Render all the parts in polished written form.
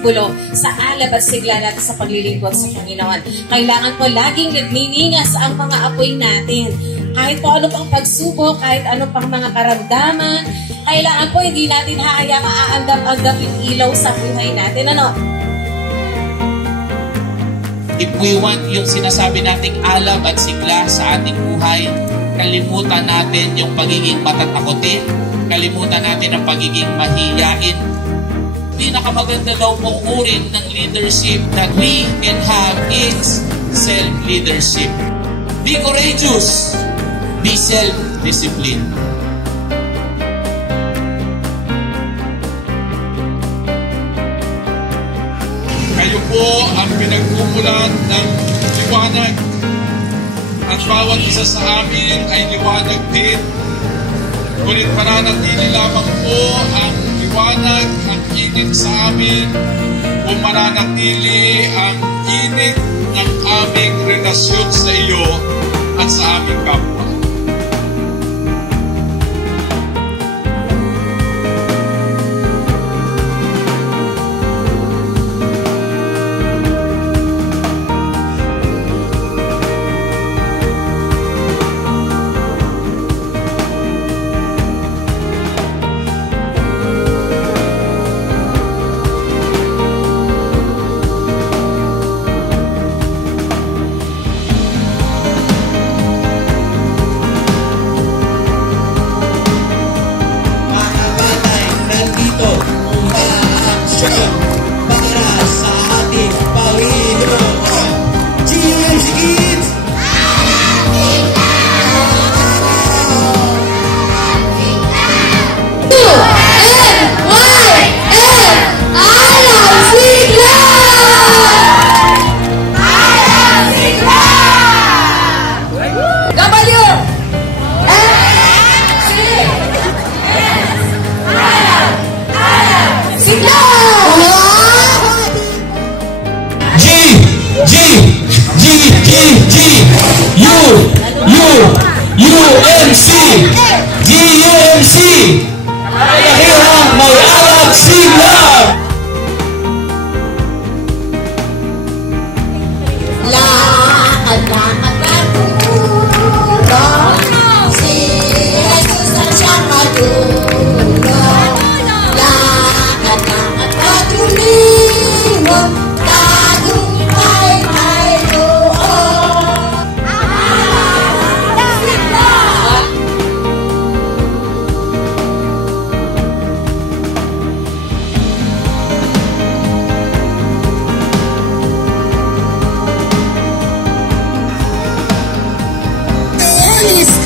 sumusumbolo sa alab at sigla natin sa paglilingkod sa Panginoon. Kailangan po laging nagniningas ang mga apoy natin. Kahit po ano pang pagsubok, kahit ano pang mga karamdaman, kailangan po hindi natin haayang aandap-andap yung ilaw sa buhay natin. Ano? If we want yung sinasabi nating alab at sigla sa ating buhay, kalimutan natin yung pagiging matatakotin, kalimutan natin ang pagiging mahiyain. Pinakamaganda daw pong uri ng leadership that we can have is self-leadership. Be courageous. Be self-disciplined. Kayo po ang pinagmumulan ng liwanag at bawat isa sa amin ay liwanag din. Ngunit mananatili lamang po ang liwanag, ang init sa amin kung mananatili ang init ng aming relasyon sa iyo at sa aming kapwa. GUMC! GUMC! Kahirang may alab sigla! Lakad-lakad na tumulong, si Jesus ang siyang matulong. Lakad-lakad na tumulong, tagumpay may doon.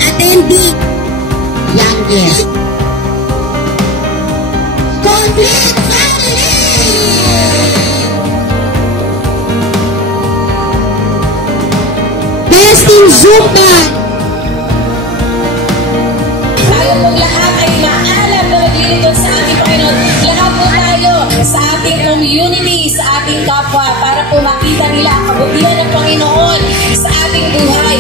Attendee youngest complete family best in Zumba. Tayo pong lahat ay naalab na maglilingkod sa ating Panginoon. Lahat po tayo sa ating community, sa ating kapwa, para po makita nila ang kabutihan ng Panginoon sa ating buhay.